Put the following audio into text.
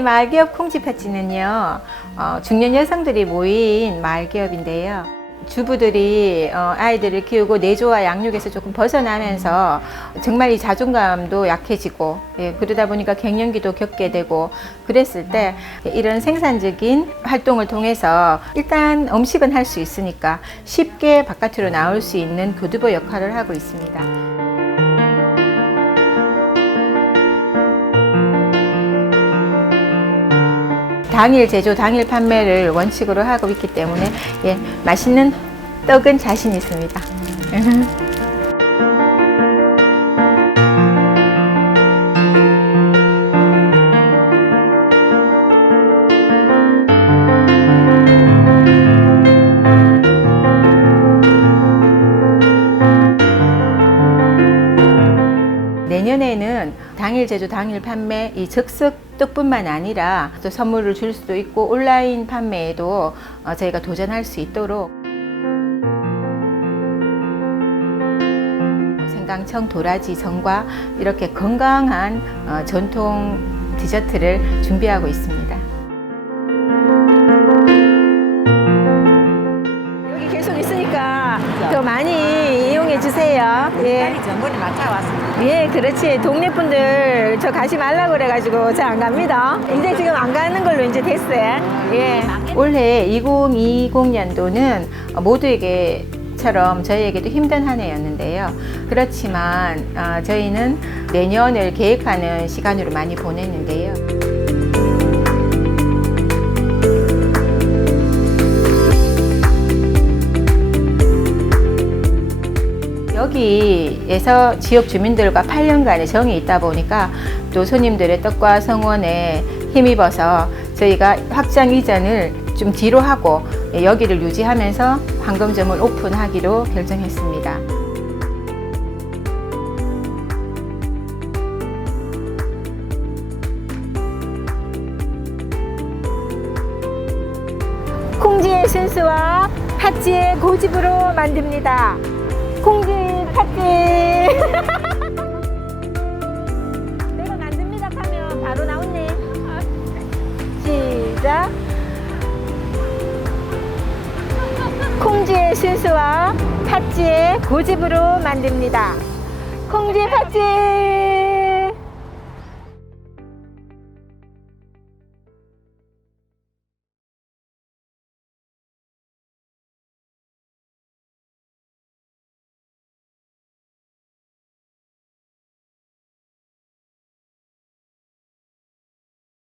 이 마을기업 콩쥐 팥쥐는요, 어, 중년 여성들이 모인 마을기업인데요. 주부들이 어, 아이들을 키우고 내조와 양육에서 조금 벗어나면서 정말 이 자존감도 약해지고 예, 그러다 보니까 갱년기도 겪게 되고 그랬을 때 이런 생산적인 활동을 통해서 일단 음식은 할 수 있으니까 쉽게 바깥으로 나올 수 있는 교두보 역할을 하고 있습니다. 당일 제조, 당일 판매를 원칙으로 하고 있기 때문에 예, 맛있는 떡은 자신 있습니다. 내년에는 당일 제조, 당일 판매, 이 즉석 떡뿐만 아니라 또 선물을 줄 수도 있고 온라인 판매에도 어, 저희가 도전할 수 있도록 생강청 도라지 전과 이렇게 건강한 어, 전통 디저트를 준비하고 있습니다. 예. 전번에 맡아왔습니다. 예, 그렇지. 동네 분들 저 가지 말라고 그래가지고 저안 갑니다. 이제 지금 안 가는 걸로 이제 됐어요. 예. 올해 2020년도는 모두에게 처럼 저희에게도 힘든 한 해였는데요. 그렇지만 어, 저희는 내년을 계획하는 시간으로 많이 보냈는데요. 여기에서 지역 주민들과 8년간의 정이 있다 보니까 또 손님들의 떡과 성원에 힘입어서 저희가 확장 이전을 좀 뒤로 하고 여기를 유지하면서 황금점을 오픈하기로 결정했습니다. 콩지의 순수와 팥지의 고집으로 만듭니다. 콩지 팥지. 내가 만듭니다 하면 바로 나오네. 시작. 콩지의 순수와 팥지의 고집으로 만듭니다. 콩지 팥지.